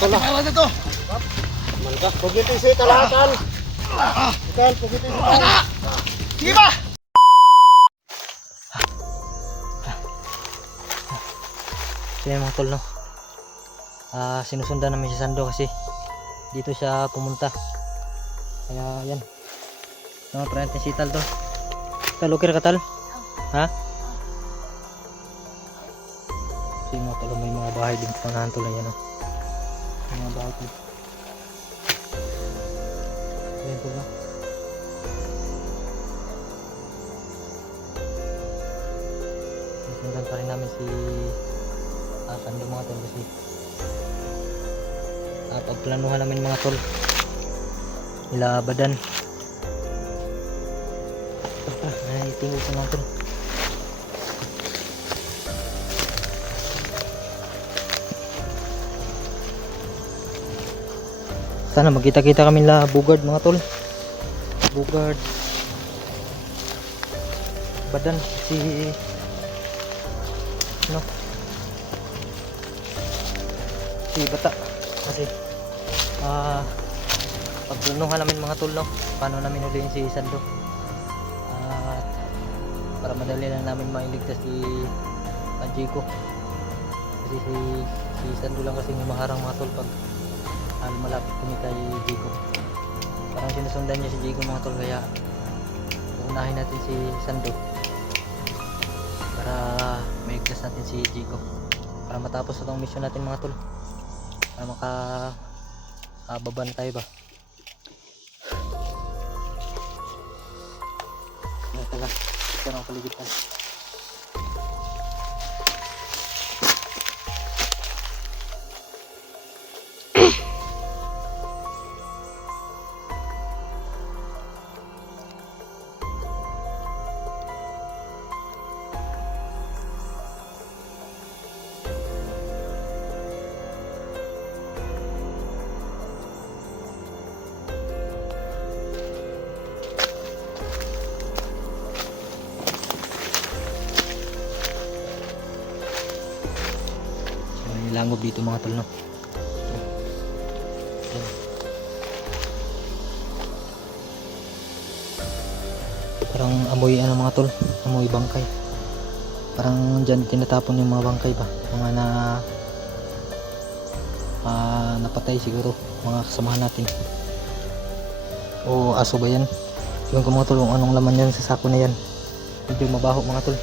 tol. Para dito. Malga. Pugiti si talatan. Ital, pugiti si talatan. Sige ba? So yan mga tol, no? Sinusundan namin si Sando kasi dito siya pumunta. Kaya yan. Mga parang si Tal to. Tal, okay ka Tal? Ha? So yung mga tol, may mga bahay din sa panahan tol. Yan, no? Mga bahay tol. Ayan tol, no? Sinusundan pa rin namin si Sando mga tol kasi pagplanuhan namin mga tol ilabadan ay tingin sa mga tol. Sana magkita-kita kami la Bugard mga tol. Bugard badan si no si bata kasi pagplanuhan namin mga tol, no, paano namin huliin si Sando at para madali lang namin mailigtas si Jiko kasi si Sando lang kasi humaharang mga tol pag malapit kami kay Jiko. Parang sinusundan niya si Jiko mga tol, kaya uunahin natin si Sando para mailigtas natin si Jiko para matapos itong mission natin mga tol, para baban tayo ba. Tala, ito na ang paligitan. Langob dito mga tol, no? Parang amoy ano mga tol, amoy bangkay. Parang dyan tinatapon yung mga bangkay ba, mga napatay siguro, mga kasamahan natin o aso ba yan. Yung mga tol, kung anong laman yan sa sako na yan, medyo mabaho mga tol.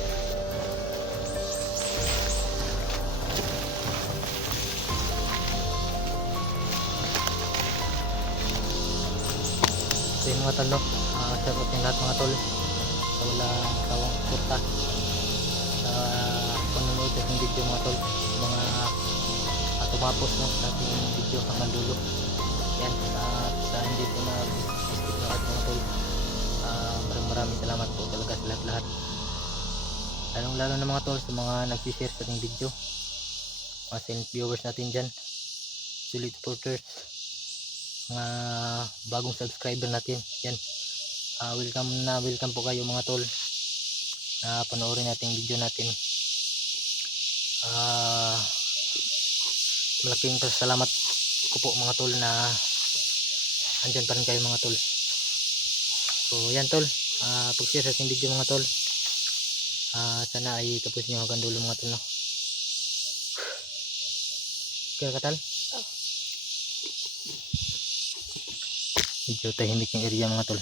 So yung mga tol, no, shoutout yung lahat mga tol sa walang tawang suporta sa panonood at yung video mga tol, mga tumapos, no, sa ating video hanggang dulo. Yan, sa hindi ko na skip na at mga tol, maraming salamat po talaga sa lahat-lahat, lalong lalo na mga tol sa mga nag-share sa ating video, mga silent viewers natin dyan, solid supporters, mga bagong subscriber natin. Yan, welcome po kayo mga tol na panoorin natin video natin. Malaking pasalamat ko po mga tol na andyan pa rin kayo mga tol. So yan tol, pag-share sa ating video mga tol, sana ay tapos nyo hanggang dulo mga tol, no? Kaya katal? Medyo tahimik yung area mga tol.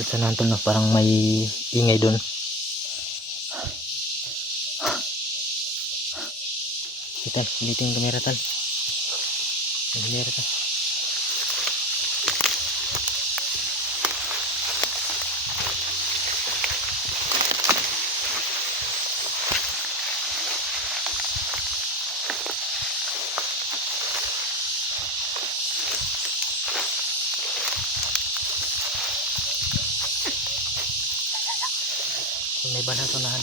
Sanahan tol, no, parang may ingay doon. Kita, pilitin yung kamera tal. Yung kamera tal. May banat unahan.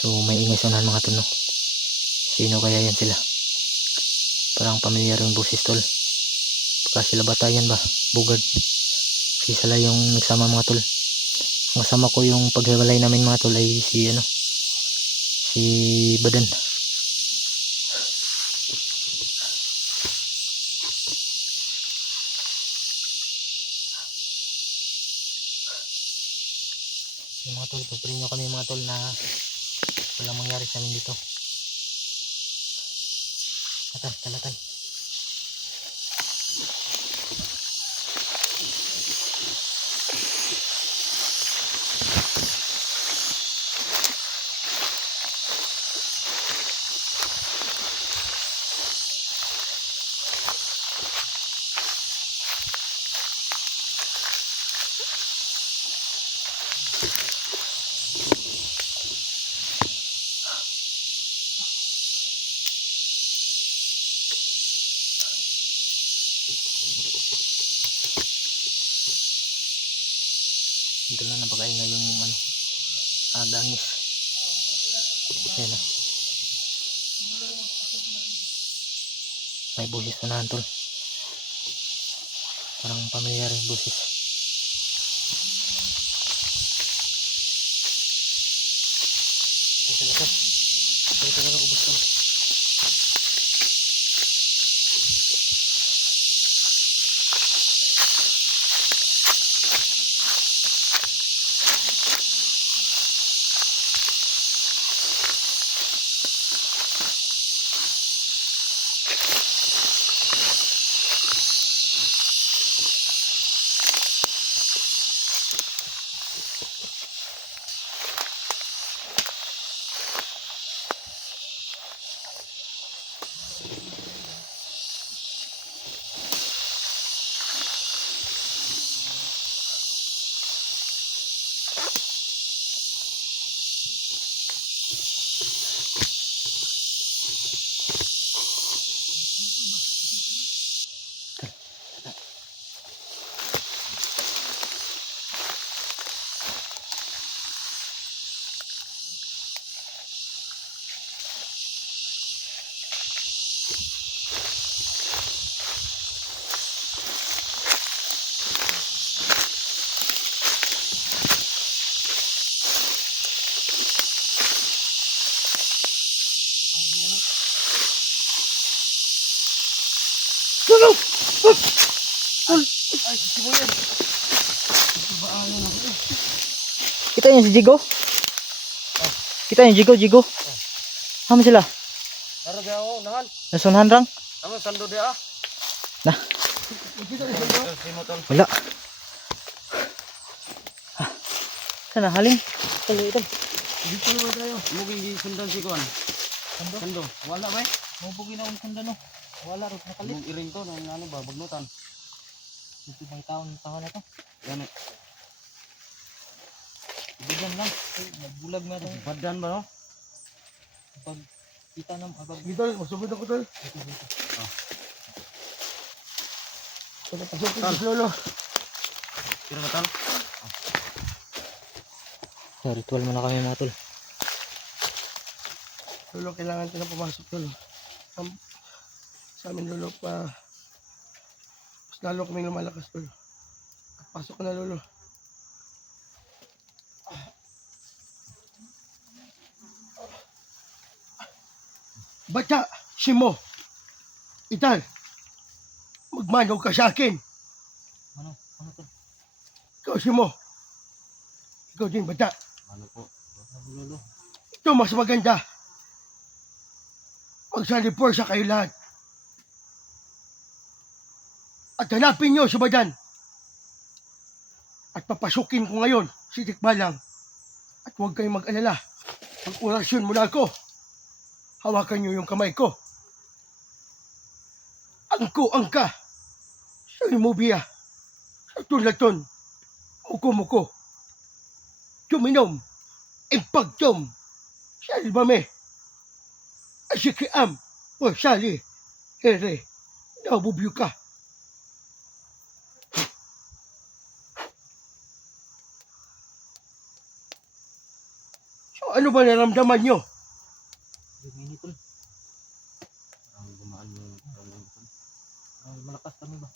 So may ingay sa unahan mga tol, no? Sino kaya yan sila? Parang pamilyar yung boses tol. Baka sila batayan ba, bugad. Si sila yung nagsama mga tol. Ang kasama ko yung paghiwalay namin mga tol ay si ano, si Badan. Yung mga tol, pagpili nyo kami mga tol na walang mangyari sa amin dito. Talatan. Dito lang napakain na yung ano, dangis. Yan ah. May busis na nahan tol. Parang pamilyar yung busis. Ito talaga ubos tol. Tulog! Ay, simulan. Kita yung si Jigo? Kita yung Jigo? Hama sila? Naro ba ako, nahan? Nasunhan rang? Ano, sando dia ah? Nah, Kita ni sando? Simotol. wala. Sana haling? Tuloy ito. Dito naman tayo. Muging gisundan si Kuan. Sando? Wala ba eh? Mabugi na akong sundan no. Wala rin nakalit. Mug iring to, nang ano ba, bagnutan. Ito may taon na to. Yan eh. Bigyan lang. Ay, nagbulag na ito. Badan ba no? Pag kita na, pag Dito, masugod ako tol. Pasok ko lolo. Kira ba tal? so, ritual muna kami mga tol. Lolo, kailangan ko na pumasok tol. Sa amin lolo pa. Mas lalo kaming lumalakas tol. Pasok ko na lolo. Bata, Simo, Ital, magmanaw ka sa akin. Ano? Ano to? Ikaw, Simo. Ikaw din, bata. Ano po? Ano lolo? Ito mas maganda. Magsalipor sa kayo lahat. At hanapin nyo si Badan. At papasukin ko ngayon si Tikbalang. At huwag kayong mag-alala. Ang orasyon mula ako. Hawakan nyo yung kamay ko. Angko-angka. Sa imubiya. Sa tulaton. Muko-muko. Tuminom. Impagtom. Sa ilbame. Asikiam. O sali. Here. Nabubyo ka. So ano ba naramdaman nyo? Lumini tol. Ang gumaan yung tol. Malakas kami ba?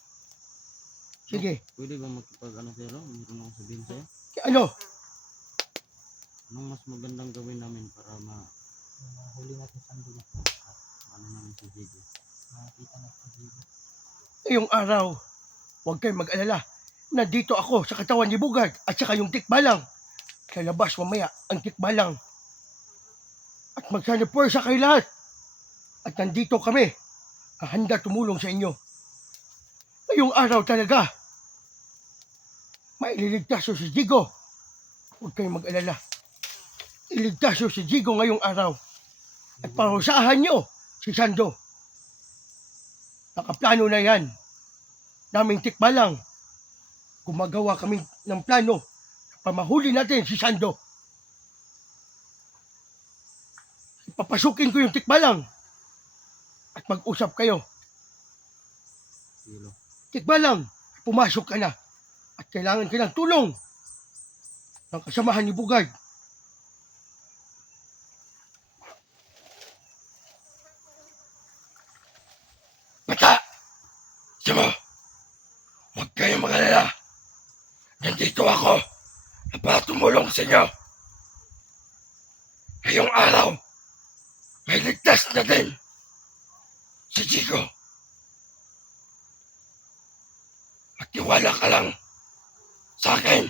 Sige. Pwede ba makipag ano sa'yo? Meron akong sabihin sa'yo. Ano? Anong mas magandang gawin namin para Huli natin sando niya. ano namin si Jigo? Makita natin si Jigo. Ngayong araw, huwag kayong mag-alala. Nandito ako sa katawan ni Bugard at saka yung tikbalang. Lalabas mamaya ang tikbalang. At magsanipursa kayo lahat. At nandito kami. Handa tumulong sa inyo. Ngayong araw talaga. Maililigtas si Jigo. Huwag kayong mag-alala. Iligtas si Jigo ngayong araw. At parusahan nyo si Sando. Nakaplano na yan. Naming tikbalang. Gumagawa kami ng plano. Pamahuli natin si Sando. Papasukin ko yung tikbalang. At mag-usap kayo. Kilo. Tikbalang, pumasok ka na. At kailangan ka ng tulong ng kasamahan ni Bugard. Bata! Sama! Huwag kayong magalala. Nandito ako na para tumulong sa inyo. Ngayong araw, may ligtas na din si Jigo. Magtiwala ka lang sa akin.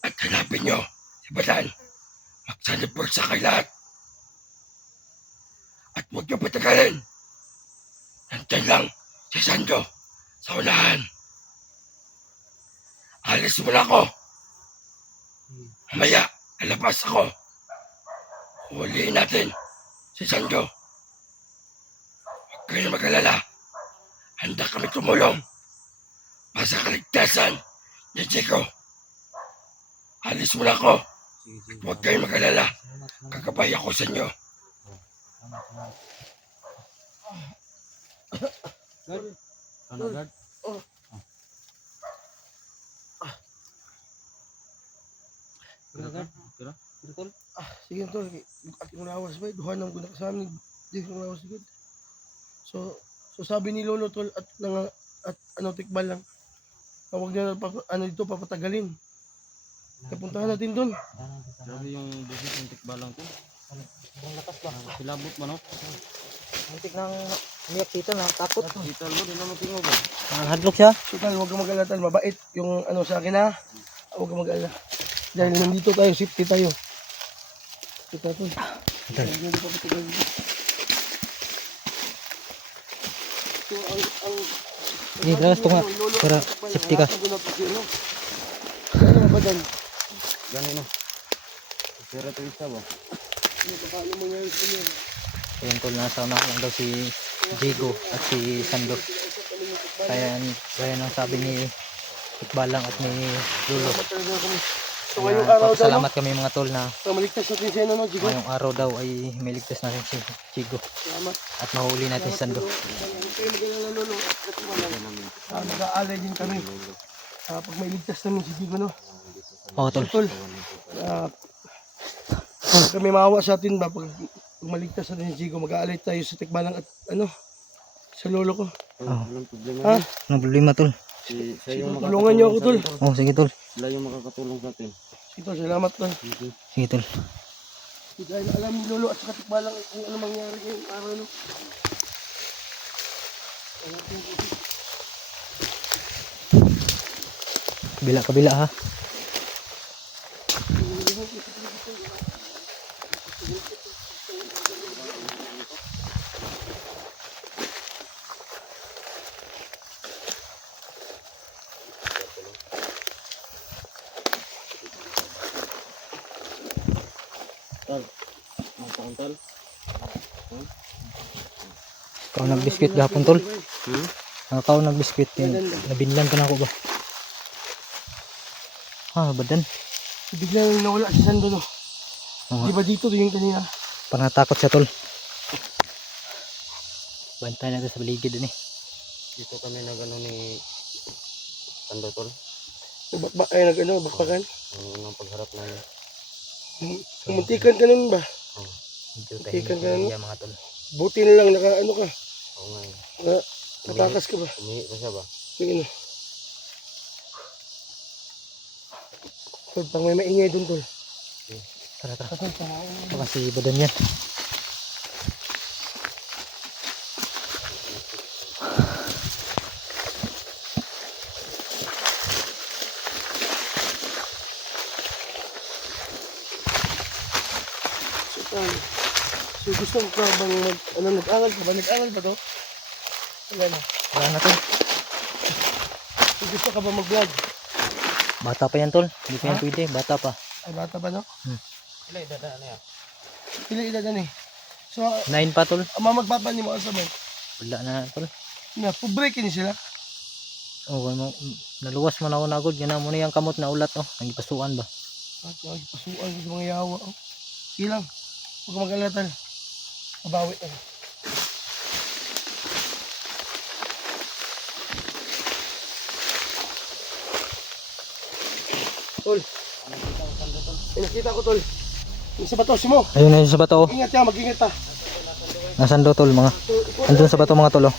At hanapin nyo si Balan. Magsanipursa kayo lahat. At huwag nyo patagalin. Nandyan lang si Sando sa unahan. Alis muna ako. Mamaya, lalabas ako. Huliin natin si Sando. Huwag kayo mag-alala. Handa kami tumulong para sa kaligtasan ni Jigo. Alis muna ako. Sige. Huwag kayo mag-alala. Salamat. Kakabay ako sa inyo. Salamat. Guard? Ano, guard? Kira guard? Kira? Kira tol? Sige to, at yung lawas ba, duhanan ko na kasama ni yung lawas good. So sabi ni Lolo tol at ano tikbal lang. Huwag na ano dito papatagalin. Kapuntahan natin doon. Grabe yung busis ng tikbalang ko. Ang lakas ba? Silabot man, no? Muntik nang umiyak dito, nakatakot. Dito, Albo, di naman tingog ba? Hadlock siya. So tal, huwag kang mag-alala tal, mabait yung ano sa akin ha. Huwag kang mag-alala. Dahil nandito tayo, safety tayo. Ito tol. Tal. Hindi papatagalin. So ang Sige, lalas to nga. Para safety ka. Ano ba dan? Gani, no? Pero ito isa ba? Ano mangyari sa inyo? Ayun tol, nasa una lang daw si Jigo at si Sando. Kaya gaya ng sabi ni Tikbalang at ni Lolo. So ngayong araw daw, no? Salamat kami mga tol na So maligtas natin si ano, no, Jigo? ngayong araw daw ay may ligtas natin si Jigo Salamat. at mahuli natin si Sando. Kayo mag-alala, Lolo. Mag-aalay din kami. Pag may ligtas namin si Jigo, no? Oo tol. Tol, kami maawa sa atin ba pag maligtas natin si Jigo, mag-aalay tayo sa tikbalang at ano, sa lolo ko. Anong problema? Ha? Anong problema tol? Siya yung Tulungan niyo ako, tol. Oh, sige tol. Sila yung makakatulong sa atin. Ito, salamat tol. Sige tol. Dahil alam ni lolo at saka tikbalang kung ano mangyari ngayong araw, no? Kabila ha. Tal. Ang taon, Tal? Ikaw nag-biscuit gahapon tol. Hmm? Ikaw nag-biscuit. Nabinlan ka na ako ba? Badan. Bigla nang nawala si Sando, no? Oo Di ba dito yung kanina? Parang natakot siya tol. Bantay natin sa baligid din eh. Dito kami nag-ano ni Sando, Tol. Bakbakan? Ang unang pagharap namin. Muntikan ka nun ba? Medyo Okay, tahimik kagano? yung mga tol. Buti na lang naka ano ka. Oo nga. Na, Natakas ka ba? Umihi pa siya ba? Sige na. Tol, pang may maingay dun, tol. Tara, tara. Tol, pang Baka si Badan yan. So, gusto mo ka bang nag-aral ka ba? Nag-aral ba to? Wala na. Wala na tol. So, gusto ka ba mag-vlog? Bata pa yan tol. Hindi pa yan pwede. Bata pa. Ay, bata ba, no? Sila idadaan na yan. Pili edad na eh. So, 9 pa tol. ama magpapa ni mo sa man. Wala na tol. Na, pubreak ni sila. Oh, naluwas man ako nagod. Yan na muna yung kamot na ulat oh. Nagipasuan ba? At pasuan sa mga yawa. Oh. Sige lang. Huwag ka mag-alatan. Mabawi ka. Tol. Ay, nakita ko, tol. Yung sa bato, mo. Ayun na yun sa bato oh. Ingat yan, mag-ingat ta. Nasaan daw tol mga? Andun sa bato mga tol oh.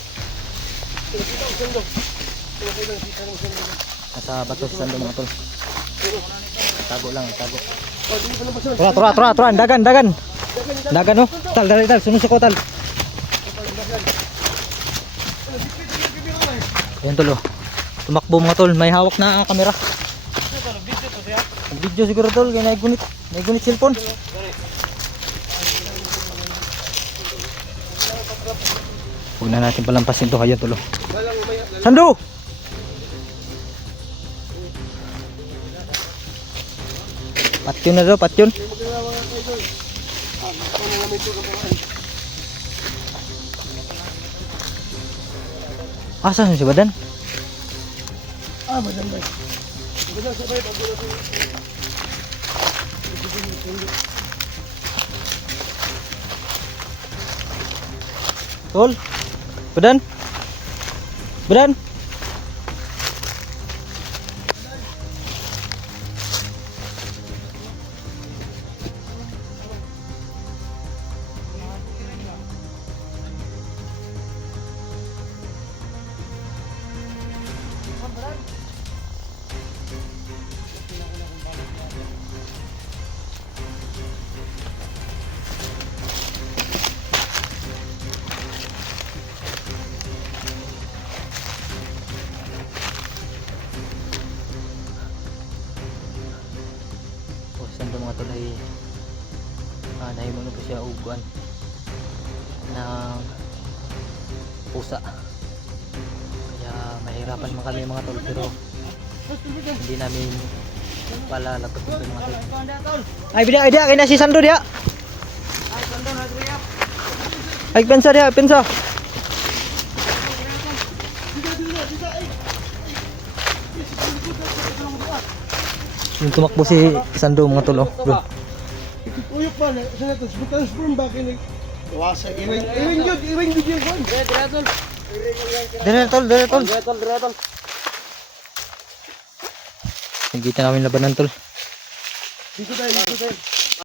Nakita ko, sando. Nakita ko, sando. Nasa bato sa sando mga tol. Tago lang, tago. Oh, dito pa lang ba siya? Tura, dagan. Dagan oh. Tal, dali tal, sunusok ko tal. Yan tol oh. Tumakbo mga tol, may hawak na kamera. Video siguro tol, kaya naigunit cellphone. Huwag na natin palampasin to, ayan tol oh. Sando! Patyon na daw, patyon. Asan si Badan? Badan ba? Badan sabay, bago na Tol? Badan? Badan? Sando mga tol ay nahimo na po siya uguan ng pusa, kaya mahirapan man kami mga tol, pero hindi namin palalagot ito mga tol. Ay bida kaya na si Sando dia. Ay pensa dia, pensa. Yung tumakbo si Sando mga tol oh. Bro. Uyok pa na, sa natin, sebutan spoon ba kayo wasa, iwing yun yung one. Dire tol. Nagkita namin labanan tol. Dito tayo.